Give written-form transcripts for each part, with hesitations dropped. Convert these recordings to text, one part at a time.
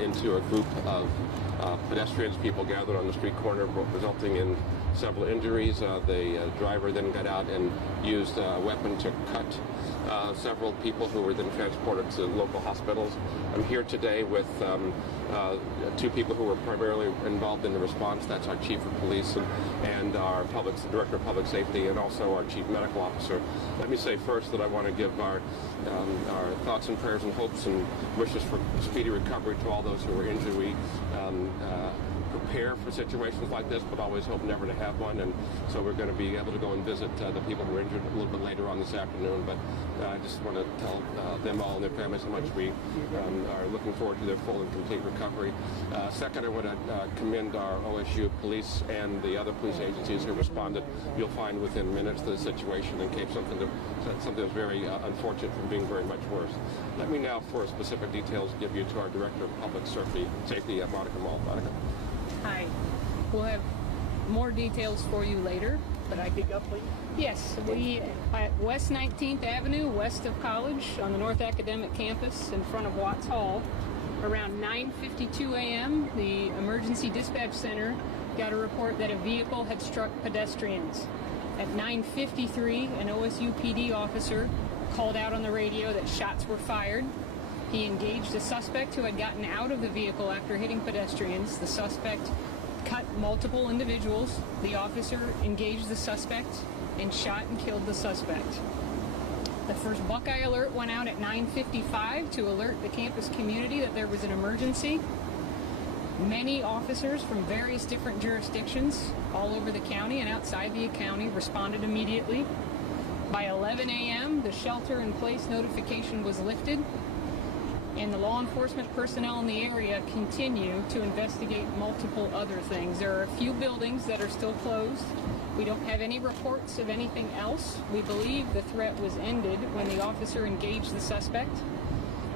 into a group of pedestrians. People gathered on the street corner, resulting in several injuries. The driver then got out and used a weapon to cut several people who were then transported to local hospitals. I'm here today with two people who were primarily involved in the response. That's our chief of police and our director of public safety, and also our chief medical officer. Let me say first that I want to give our thoughts and prayers and hopes and wishes for speedy recovery to all those who were injured. We prepare for situations like this, but always hope never to have one. And so we're going to be able to go and visit the people who were injured a little bit later on this afternoon. But I just want to tell them all and their families how much we are looking forward to their full and complete recovery. Second, I want to commend our OSU police and the other police agencies who responded. You'll find within minutes the situation in case something was very unfortunate from being very much worse. Let me now, for specific details, give you to our Director of Public Safety, Monica Mall. Monica. Hi. We'll have more details for you later, but I pick up, please. Yes, we at West 19th Avenue, west of College, on the North Academic Campus, in front of Watts Hall. Around 9:52 a.m., the Emergency Dispatch Center got a report that a vehicle had struck pedestrians. At 9:53, an OSU PD officer called out on the radio that shots were fired. He engaged a suspect who had gotten out of the vehicle after hitting pedestrians. The suspect cut multiple individuals. The officer engaged the suspect and shot and killed the suspect. The first Buckeye alert went out at 9:55 to alert the campus community that there was an emergency. Many officers from various different jurisdictions all over the county and outside the county responded immediately. By 11 a.m., the shelter-in-place notification was lifted, and the law enforcement personnel in the area continue to investigate multiple other things. There are a few buildings that are still closed. We don't have any reports of anything else. We believe the threat was ended when the officer engaged the suspect.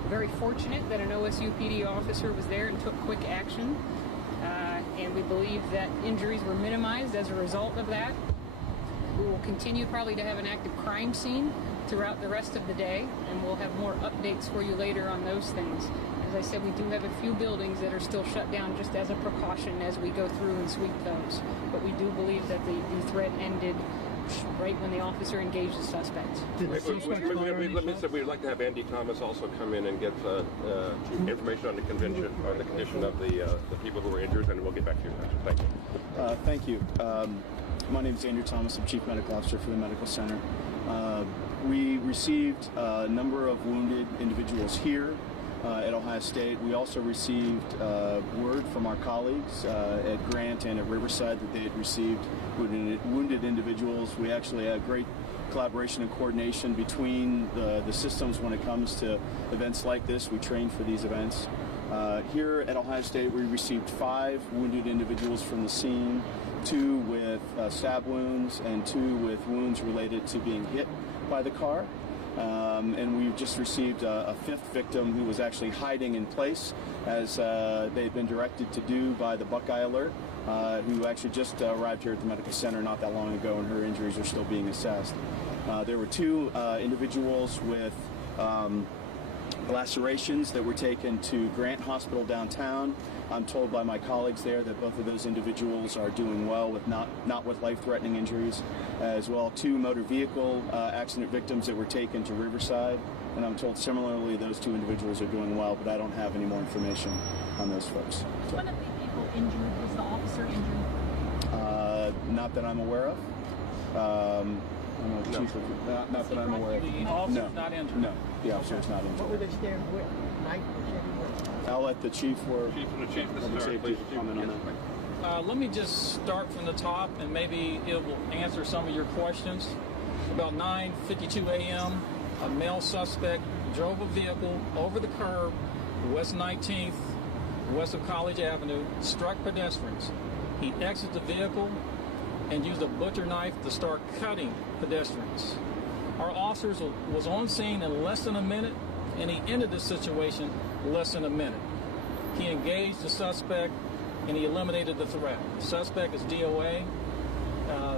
Very fortunate that an OSU PD officer was there and took quick action, and we believe that injuries were minimized as a result of that. We will continue probably to have an active crime scene throughout the rest of the day, and we'll have more updates for you later on those things. As I said, we do have a few buildings that are still shut down just as a precaution as we go through and sweep those. But we do believe that the threat ended right when the officer engaged the suspect. We'd like to have Andy Thomas also come in and give information on the condition of the people who were injured, and we'll get back to you. Thank you. Thank you. My name is Andrew Thomas. I'm Chief Medical Officer for the Medical Center. We received a number of wounded individuals here at Ohio State. We also received word from our colleagues at Grant and at Riverside that they had received wounded individuals. We actually had great collaboration and coordination between the systems when it comes to events like this. We train for these events. Here at Ohio State, we received 5 wounded individuals from the scene, 2 with stab wounds and 2 with wounds related to being hit by the car. And we just received a 5th victim who was actually hiding in place, as they've been directed to do by the Buckeye Alert, who actually just arrived here at the medical center not that long ago, and her injuries are still being assessed. There were 2 individuals with lacerations that were taken to Grant Hospital downtown. I'm told by my colleagues there that both of those individuals are doing well, with not with life-threatening injuries. As well, 2 motor vehicle accident victims that were taken to Riverside, and I'm told similarly those 2 individuals are doing well, but I don't have any more information on those folks. So, one of the people injured, was the officer injured? Not that I'm aware of. No. Not that I'm aware of. The officer's not injured? No, the officer's not injured. What were they staring with? Knife or something? I'll let the chief or Chief, public safety comment on that. Let me just start from the top, and maybe it will answer some of your questions. About 9:52 a.m., a male suspect drove a vehicle over the curb, West 19th, west of College Avenue, struck pedestrians. He exited the vehicle and used a butcher knife to start cutting pedestrians. Our officers was on scene in less than a minute, and he ended the situation less than a minute. He engaged the suspect, and he eliminated the threat. The suspect is DOA.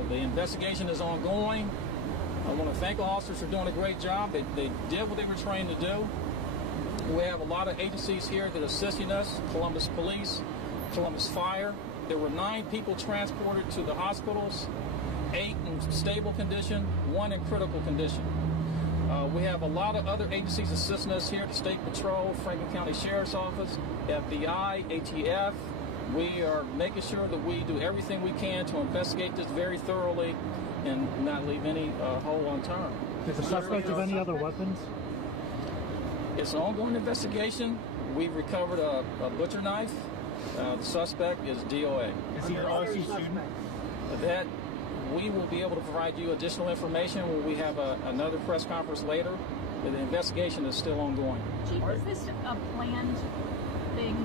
The investigation is ongoing. I want to thank officers for doing a great job. They did what they were trained to do. We have a lot of agencies here that are assisting us. Columbus Police, Columbus Fire. There were 9 people transported to the hospitals, 8 in stable condition, 1 in critical condition. We have a lot of other agencies assisting us here, the State Patrol, Franklin County Sheriff's Office, FBI, ATF. We are making sure that we do everything we can to investigate this very thoroughly and not leave any hole unturned. Is the suspect of any other weapons? It's an ongoing investigation. We've recovered a butcher knife. The suspect is DOA. Is he an RC student? That we will be able to provide you additional information when we have another press conference later. The investigation is still ongoing. Chief, is this a planned thing?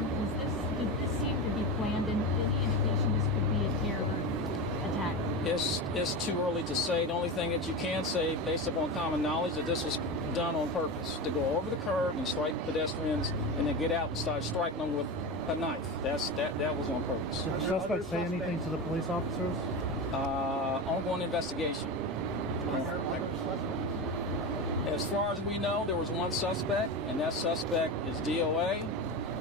Did this seem to be planned? And any indication this could be a terror attack? It's too early to say. The only thing that you can say, based upon common knowledge, that this was done on purpose to go over the curb and strike pedestrians, and then get out and start striking them with a knife. That was on purpose. Did the suspect say anything to the police officers? Ongoing investigation. As far as we know, there was 1 suspect, and that suspect is DOA.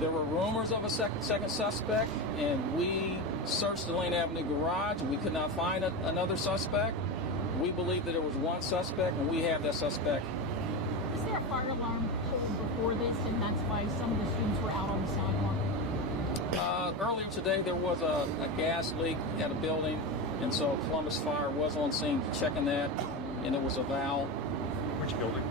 There were rumors of a second suspect, and we searched the Lane Avenue garage, and we could not find another suspect. We believe that there was 1 suspect, and we have that suspect. Is there a fire alarm pulled before this, and that's why some of the students were out on the sidewalk? Earlier today, there was a gas leak at a building, and so Columbus Fire was on scene checking that, and it was a valve. Which building?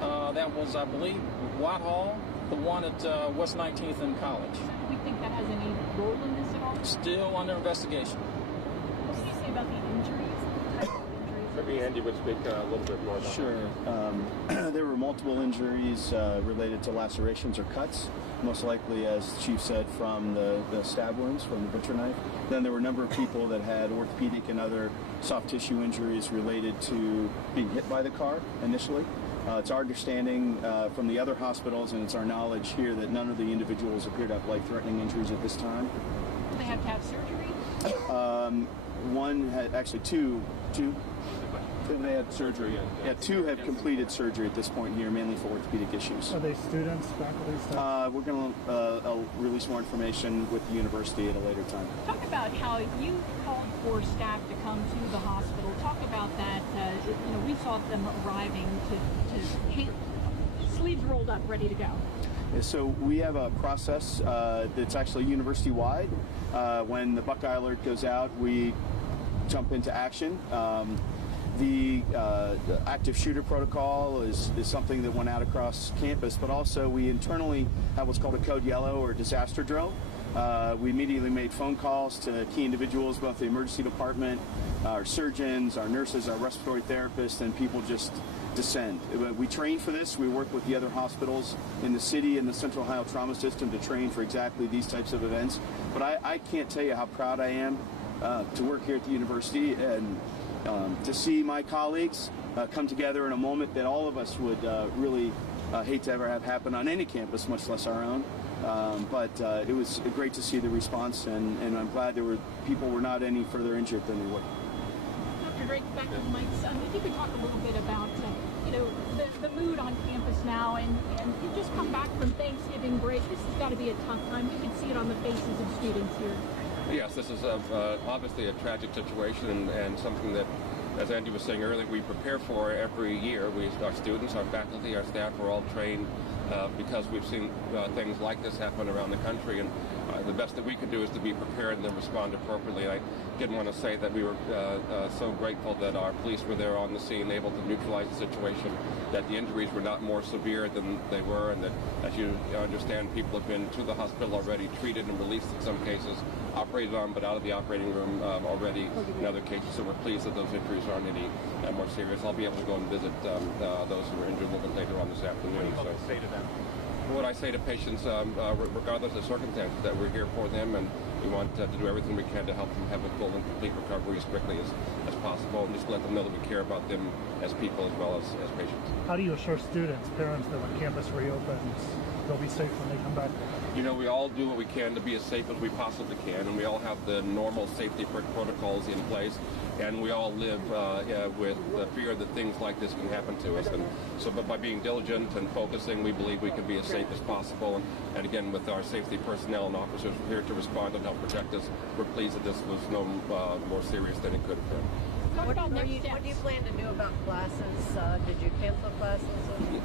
That was, I believe, Whitehall, the one at West 19th and College. Do we think that has any role in this at all? Still under investigation. What did you say about the injuries? The type of injuries? Maybe Andy would speak a little bit more about Sure. There were multiple injuries related to lacerations or cuts, most likely, as Chief said, from the stab wounds from the butcher knife. Then there were a number of people that had orthopedic and other soft tissue injuries related to being hit by the car initially. It's our understanding from the other hospitals, and it's our knowledge here, that none of the individuals appear to have life-threatening injuries at this time. Do they have to have surgery? One had, actually two. They had surgery. Yeah, 2 have completed surgery at this point here, mainly for orthopedic issues. Are they students, faculty, staff? We're going to release more information with the university at a later time. Talk about how you called for staff to come to the hospital. Talk about that. We saw them arriving to sleeves rolled up, ready to go. So we have a process that's actually university-wide. When the Buckeye Alert goes out, we jump into action. The active shooter protocol is something that went out across campus, but also we internally have what's called a code yellow, or disaster drill. We immediately made phone calls to key individuals, both the emergency department, our surgeons, our nurses, our respiratory therapists, and people just descend. We train for this. We work with the other hospitals in the city and the Central Ohio Trauma System to train for exactly these types of events. But I can't tell you how proud I am to work here at the university, and to see my colleagues come together in a moment that all of us would really hate to ever have happen on any campus, much less our own. But it was great to see the response, and I'm glad people were not any further injured than they were. Dr. Drake, back to Mike's. If you could talk a little bit about the mood on campus now, and you just come back from Thanksgiving break. This has got to be a tough time. You can see it on the faces of students here. Yes, this is obviously a tragic situation, and something that, as Andy was saying earlier, we prepare for every year. Our students, our faculty, our staff are all trained because we've seen things like this happen around the country, and the best that we can do is to be prepared and then respond appropriately. I did want to say that we were so grateful that our police were there on the scene, able to neutralize the situation, that the injuries were not more severe than they were, and that, as you understand, people have been to the hospital already, treated and released in some cases, operated on, but out of the operating room already in other cases. So we're pleased that those injuries aren't any more serious. I'll be able to go and visit those who were injured a little bit later on this afternoon. What do you say to them? What I say to patients, regardless of circumstances, that we're here for them, and we want to do everything we can to help them have a full and complete recovery as quickly as possible, and just let them know that we care about them as people as well as patients. How do you assure students, parents, that when campus reopens, they'll be safe when they come back? You know, we all do what we can to be as safe as we possibly can, and we all have the normal safety protocols in place, and we all live with the fear that things like this can happen to us. And so, but by being diligent and focusing, we believe we can be as safe as possible. And again, with our safety personnel and officers here to respond and help protect us, we're pleased that this was no more serious than it could have been. What do you plan to do about classes? Did you cancel classes?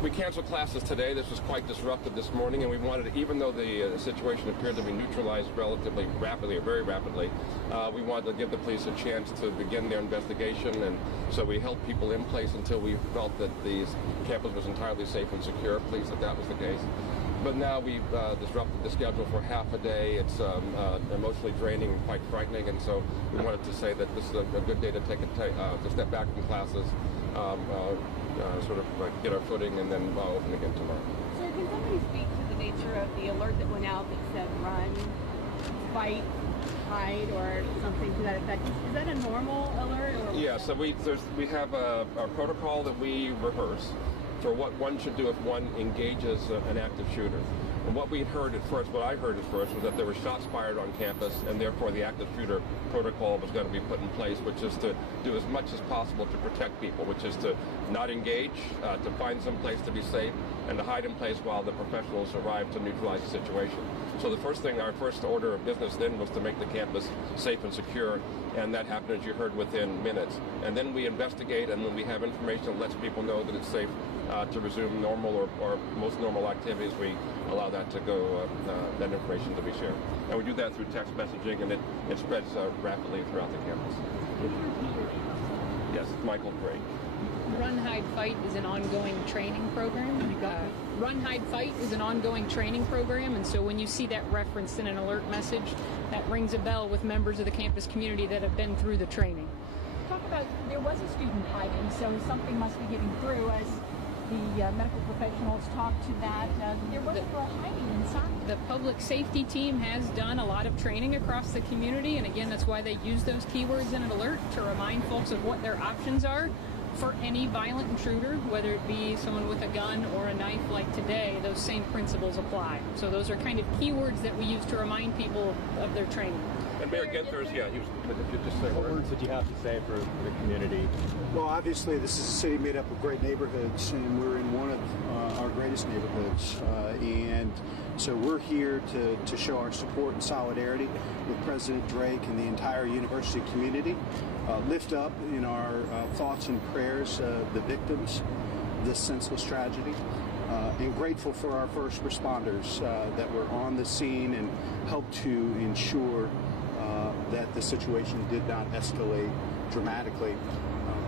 We canceled classes today. This was quite disruptive this morning, and we wanted, even though the situation appeared to be neutralized relatively rapidly, or very rapidly, we wanted to give the police a chance to begin their investigation, and so we held people in place until we felt that the campus was entirely safe and secure, pleased that that was the case. But now we've disrupted the schedule for half a day. It's emotionally draining and quite frightening, and so we wanted to say that this is a good day to to step back from classes, sort of get our footing, and then open again tomorrow. Sir, can somebody speak to the nature of the alert that went out that said run, fight, hide, or something to that effect? Is that a normal alert? Or yeah, so we have our protocol that we rehearse for what one should do if one engages an active shooter. And what we heard at first, what I heard at first, was that there were shots fired on campus, and therefore the active shooter protocol was going to be put in place, which is to do as much as possible to protect people, which is to not engage, to find some place to be safe, and to hide in place while the professionals arrive to neutralize the situation. So the first thing, our first order of business then was to make the campus safe and secure, and that happened, as you heard, within minutes. And then we investigate, and when we have information that lets people know that it's safe to resume normal or most normal activities, we allow that to go, that information to be shared. And we do that through text messaging, and it spreads rapidly throughout the campus. Yes, Michael Drake. Run, Hide, Fight is an ongoing training program. Run, Hide, Fight is an ongoing training program, and so when you see that referenced in an alert message, that rings a bell with members of the campus community that have been through the training. Talk about, there was a student hiding, so something must be getting through as the medical professionals talk to that. There was a girl hiding inside. The public safety team has done a lot of training across the community, and again, that's why they use those keywords in an alert to remind folks of what their options are for any violent intruder, whether it be someone with a gun or a knife like today. Those same principles apply. So those are kind of keywords that we use to remind people of their training. And Mayor Ginther's, yeah, he was, if you just say what words did you have to say for the community? Well, obviously, this is a city made up of great neighborhoods, and we're in one of our greatest neighborhoods. And so we're here to show our support and solidarity with President Drake and the entire university community. Lift up in our thoughts and prayers the victims of this senseless tragedy. And grateful for our first responders that were on the scene and helped to ensure that the situation did not escalate dramatically.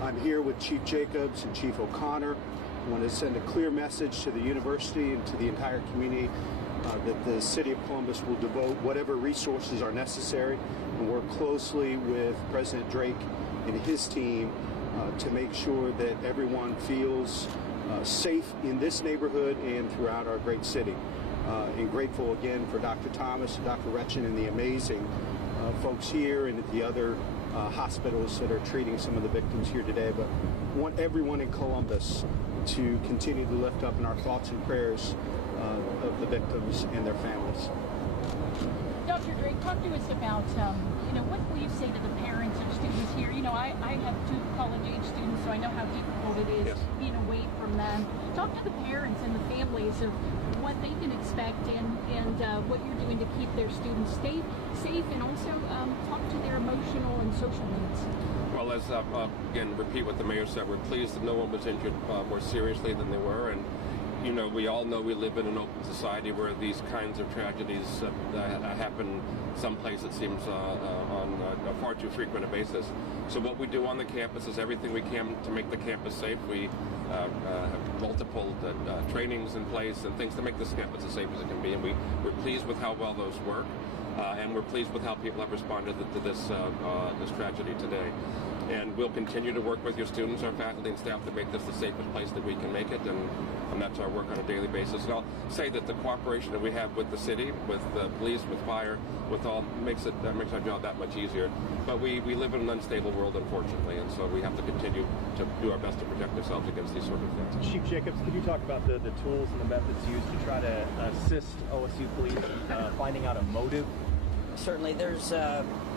I'm here with Chief Jacobs and Chief O'Connor. I want to send a clear message to the university and to the entire community that the City of Columbus will devote whatever resources are necessary and work closely with President Drake and his team to make sure that everyone feels safe in this neighborhood and throughout our great city. And grateful again for Dr. Thomas and Dr. Retchen and the amazing folks here and at the other hospitals that are treating some of the victims here today. But want everyone in Columbus to continue to lift up in our thoughts and prayers of the victims and their families. Dr. Drake, talk to us about, what will you say to the parents of students here? I have two college-age students, so I know how difficult it is being away from them. Talk to the parents and the families of what they can expect and what you're doing to keep their students safe, and also talk to their emotional and social needs. Well, as again, repeat what the mayor said, we're pleased that no one was injured more seriously than they were, and we all know we live in an open society where these kinds of tragedies happen someplace, it seems, on a far too frequent a basis. So what we do on the campus is everything we can to make the campus safe. We have multiple trainings in place and things to make this campus as safe as it can be, and we're pleased with how well those work, and we're pleased with how people have responded to this tragedy today. And we'll continue to work with your students, our faculty and staff to make this the safest place that we can make it, and that's our work on a daily basis. And I'll say that the cooperation that we have with the city, with the police, with fire, with all, makes our job that much easier. But we live in an unstable world, unfortunately, and so we have to continue to do our best to protect ourselves against the these sort of things. Chief Jacobs, could you talk about the tools and the methods used to try to assist OSU police finding out a motive? Certainly, there's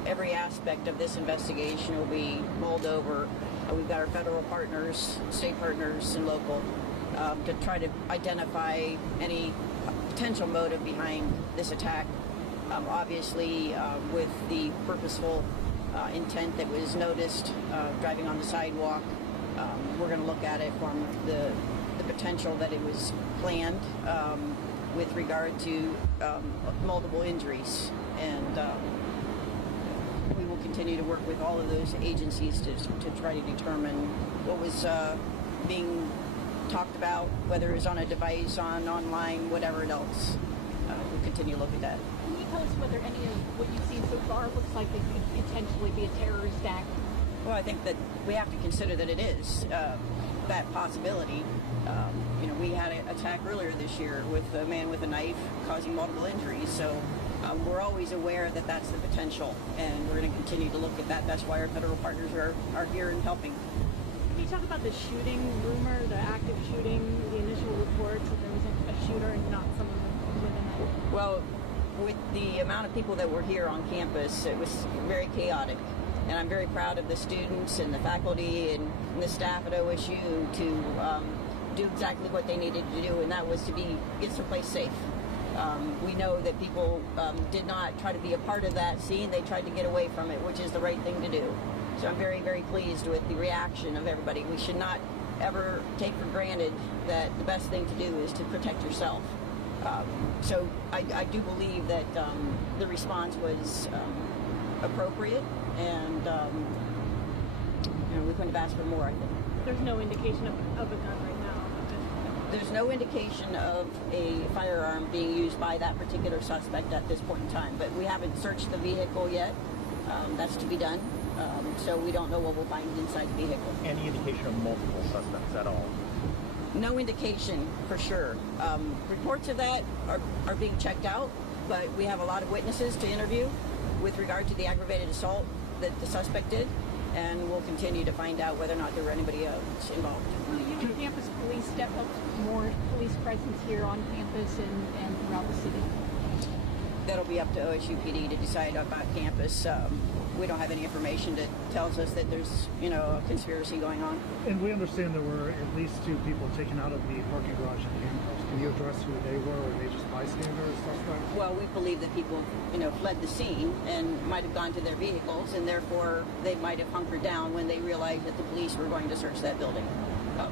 every aspect of this investigation will be mulled over. We've got our federal partners, state partners, and local to try to identify any potential motive behind this attack. Obviously, with the purposeful intent that was noticed driving on the sidewalk, we're going to look at it from the potential that it was planned with regard to multiple injuries. And we will continue to work with all of those agencies to try to determine what was being talked about, whether it was on a device, online, whatever else. We'll continue to look at that. Can you tell us whether any of what you've seen so far looks like it could potentially be a terrorist act? Well, I think that we have to consider that it is that possibility. We had an attack earlier this year with a man with a knife causing multiple injuries. So we're always aware that that's the potential, and we're going to continue to look at that. That's why our federal partners are here and helping. Can you talk about the shooting rumor, the active shooting, the initial reports that there was a shooter and not someone with a knife? Well, with the amount of people that were here on campus, it was very chaotic. And I'm very proud of the students and the faculty and the staff at OSU to do exactly what they needed to do, and that was to get someplace safe. We know that people did not try to be a part of that scene. They tried to get away from it, which is the right thing to do. So I'm very, very pleased with the reaction of everybody. We should not ever take for granted that the best thing to do is to protect yourself. So I do believe that the response was appropriate, and we couldn't have asked for more, I think. There's no indication of a gun right now. There's no indication of a firearm being used by that particular suspect at this point in time, but we haven't searched the vehicle yet. That's to be done, so we don't know what we'll find inside the vehicle. Any indication of multiple suspects at all? No indication for sure. Reports of that are being checked out, but we have a lot of witnesses to interview with regard to the aggravated assault that the suspect did, and we'll continue to find out whether or not there were anybody else involved. Will the campus police step up more police presence here on campus and throughout the city? That'll be up to OSU PD to decide about campus. We don't have any information that tells us that there's, a conspiracy going on. And we understand there were at least 2 people taken out of the parking garage and handcuffed. Can you address who they were? Were they just bystanders, suspects? Well, we believe that people, fled the scene and might have gone to their vehicles, and therefore they might have hunkered down when they realized that the police were going to search that building.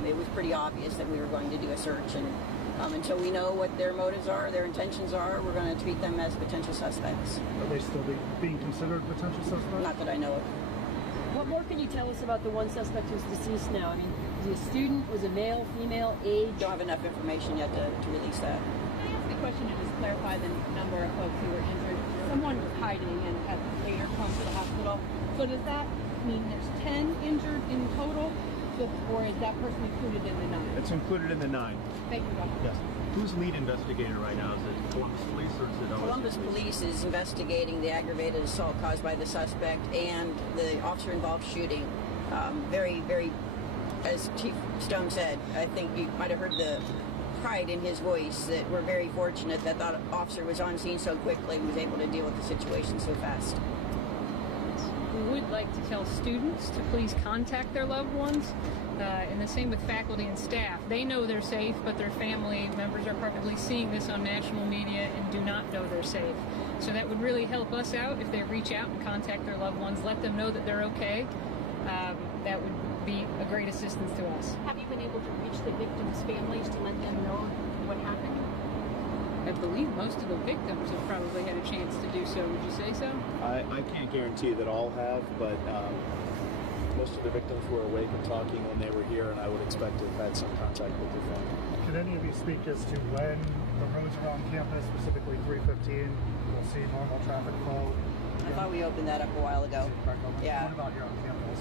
It was pretty obvious that we were going to do a search, and until we know what their motives are, their intentions are, we're going to treat them as potential suspects. Are they still being considered potential suspects? Not that I know of. What more can you tell us about the one suspect who's deceased now? I mean, is he a student? Was it male, female, age? Don't have enough information yet to release that. Can I ask a question to just clarify the number of folks who were injured? Someone was hiding and had later come to the hospital. So does that mean there's 10 injured in total? Or is that person included in the 9? It's included in the 9. Thank you, Doctor. Yes. Who's lead investigator right now? Is it Columbus Police or is it OSU Columbus Police is investigating the aggravated assault caused by the suspect and the officer-involved shooting. Very, very, as Chief Stone said, I think you might have heard the pride in his voice that we're very fortunate that that officer was on scene so quickly and was able to deal with the situation so fast. We would like to tell students to please contact their loved ones, and the same with faculty and staff. They know they're safe, but their family members are probably seeing this on national media and do not know they're safe. So that would really help us out if they reach out and contact their loved ones, let them know that they're okay. That would be a great assistance to us. Have you been able to reach the victims' families to let them know what happened? I believe most of the victims have probably had a chance to do so. Would you say so? I can't guarantee that all have, but most of the victims were awake and talking when they were here, and I would expect to have had some contact with their family. Can any of you speak as to when the roads around campus, specifically 315, will see normal traffic flow? I thought we opened that up a while ago. Yeah. What about here on campus?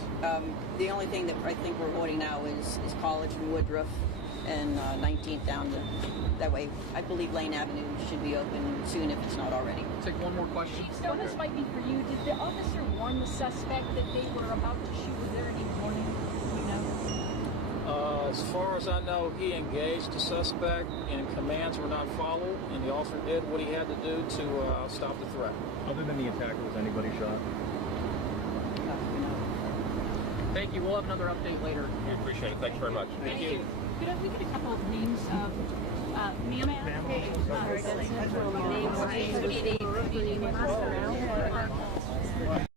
The only thing that I think we're avoiding now is College and Woodruff and 19th down that way. I believe Lane Avenue should be open soon if it's not already. Take one more question. Chief Stone, this might be for you. Did the officer warn the suspect that they were about to shoot? Was there any warning? You know? As far as I know, he engaged the suspect and commands were not followed, and the officer did what he had to do to stop the threat. Other than the attacker, was anybody shot? Thank you. We'll have another update later. We appreciate it. Thanks very much. Thank you. Could we get a couple of names of ma'am? Ma'am. Sorry, that's